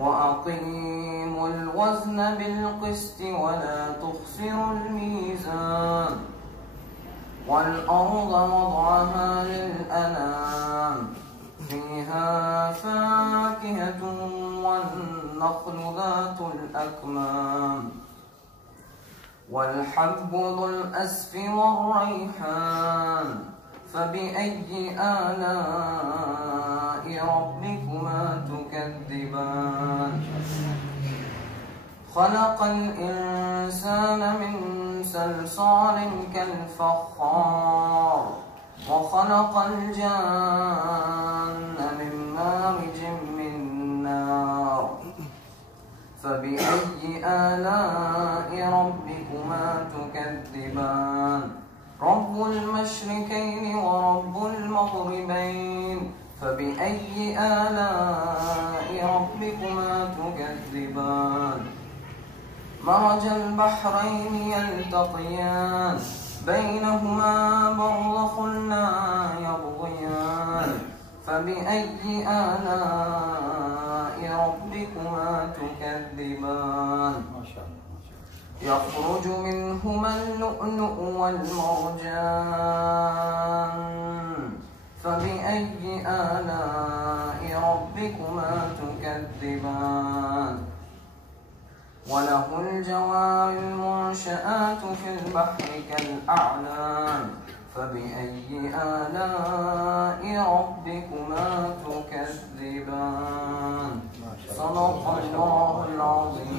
وأقيموا الوزن بالقسط ولا تخسروا الميزان والأرض وضعها للأنام فيها فاكهة والنخل ذات الأكمام والحب ذو الأسف والريحان فبأي آلاء ربكما تكذبان خلق الإنسان من صلصال كالفخار وخلق الجان من مارج من نار فبأي آلاء ربكما تكذبان رب المشركين ورب المغربين فبأي آلاء ربكما تكذبان مرج البحرين يلتقيان بينهما برزخ لا يبغيان فبأي آلاء ربكما تكذبان يخرج منهما اللؤلؤ والمرجان فبأي آلاء ربكما تكذبان وله الجوار المنشآت في البحر كالأعلام فبأي آلاء ربكما تكذبان صدق الله العظيم।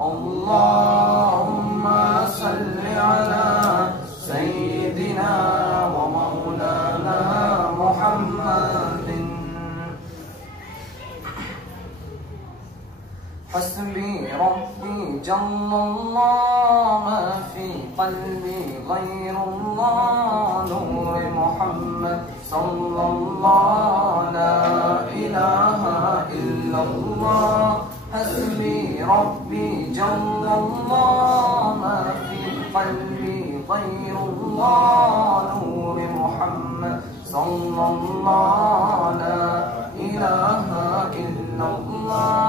اللهم صل على سيدنا ومولانا محمد। حسبي ربي جل الله ما في قلبي غير الله نور محمد صلى الله لا إله إلا الله حسبي ربي جل الله ما في قلبي غير الله نور محمد صلى الله لا إله إلا الله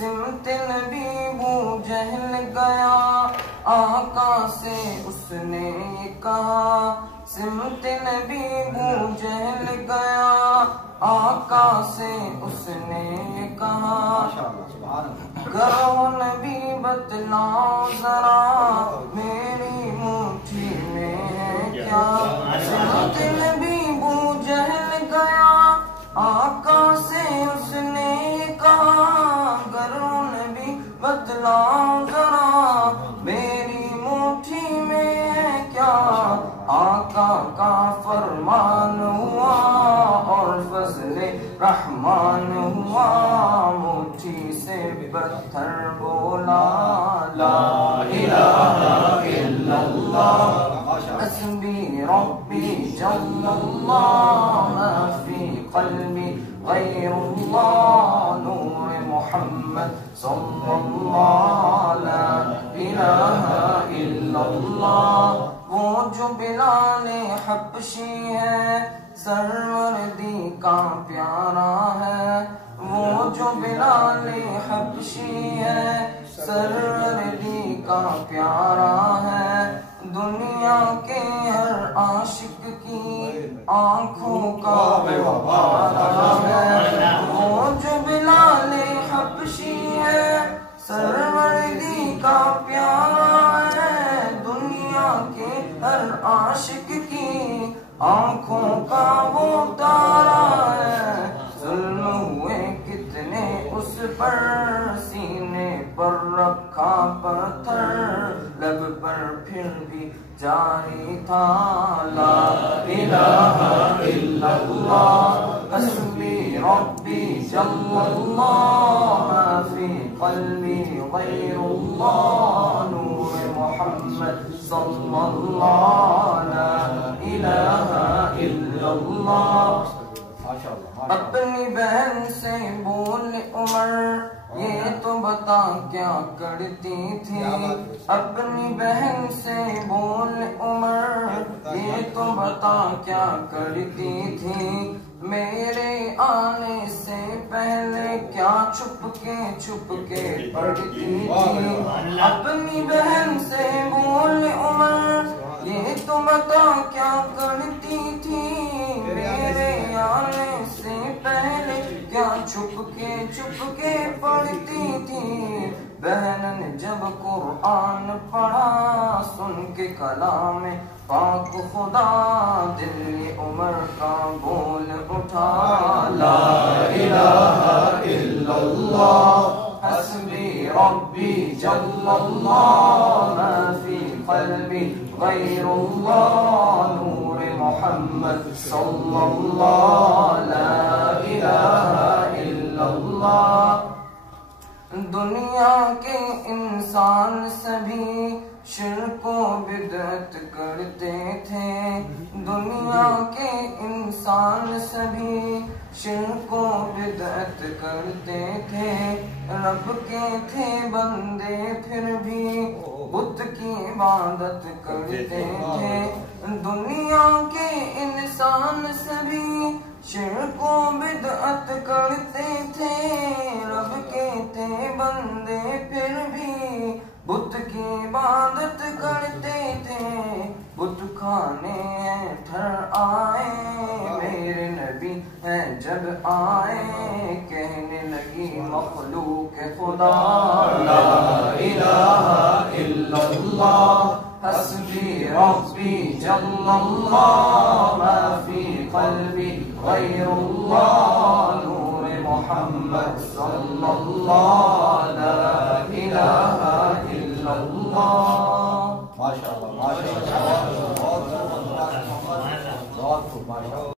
سمت نبی ابو جہل گیا آقا سے اس نے یہ کہا سمت نبی ابو جہل گیا آقا سے اس نے یہ کہا کرو نبی بتلاؤ ذرا میری مٹھی میں ہے کیا سمت نبی ابو جہل گیا آقا سے اس نے یہ کہا کرو نبی بتلاؤ ذرا میری مٹھی میں ہے کیا آقا کا فرمان ہوا اور فضل رحمان ہوا مٹھی سے پتھر بولا لا الہ الا اللہ حسبی ربی جل اللہ ما فی قلبی غیر اللہ نور محمد صلی اللہ لا الہ الا اللہ وہ جو بلال حبشی ہے سروردی کا پیارا ہے وہ جو بلال حبشی ہے سروردی کا پیارا ہے دنیا کے ہر عاشق کی آنکھوں کا پیارا ہے وہ جو بلال حبشی ہے سروردی کا پیارا ہے دنیا کے ہر عاشق کی آنکھوں کا وہ تارا ہے ظلم ہوئے کتنے اس پر سینے پر رکھا پتھر لب پر پھر بھی جاری تھا لا الہ الا اللہ حسبی ربی جل اللہ ما فی قلبی غیر اللہ نور محمد صلی اللہ لا الہ الا اللہ اپنی بہن سے بول عمر یہ تو بتا کیا کرتی تھی اپنی بہن سے بول عمر یہ تو بتا کیا کرتی تھی میرے آنے سے پہلے کیا چھپ کے پڑھتی تھی اپنی بہن سے بول عمر یہ تو بتا کیا کرتی تھی میرے آنے سے پہلے کیا چھپ کے پڑھتی تھی بہن نے جب قرآن پڑھا سن کے کلام پاک خدا دل عمر کا بول اٹھا لا الہ الا اللہ حسبی ربی جل اللہ ما فی قلبی غیر اللہ نور محمد صلی اللہ لا الہ الا اللہ دنیا کے انسان سبھی شرک و بدعت کرتے تھے دنیا کے انسان سبھی شرک و بدعت کرتے تھے رب کے تھے بندے پھر بھی بت کی عبادت کرتے تھے دنیا کے انسان سبھی شرک و بدعت کرتے تھے رب کے تھے بندے پھر بھی بت کی عبادت کرتے تھے بت کھانے ٹھر آئے میرے نبی ہیں جب آئے کہنے لگی مخلوق خدا لا الہ الا اللہ حسبی ربی جل اللہ ما فی قلبی غیر اللہ نور محمد صلی اللہ لا الہ الا اللہ ماشاءاللہ ماشاءاللہ بہت خوب ماشاءاللہ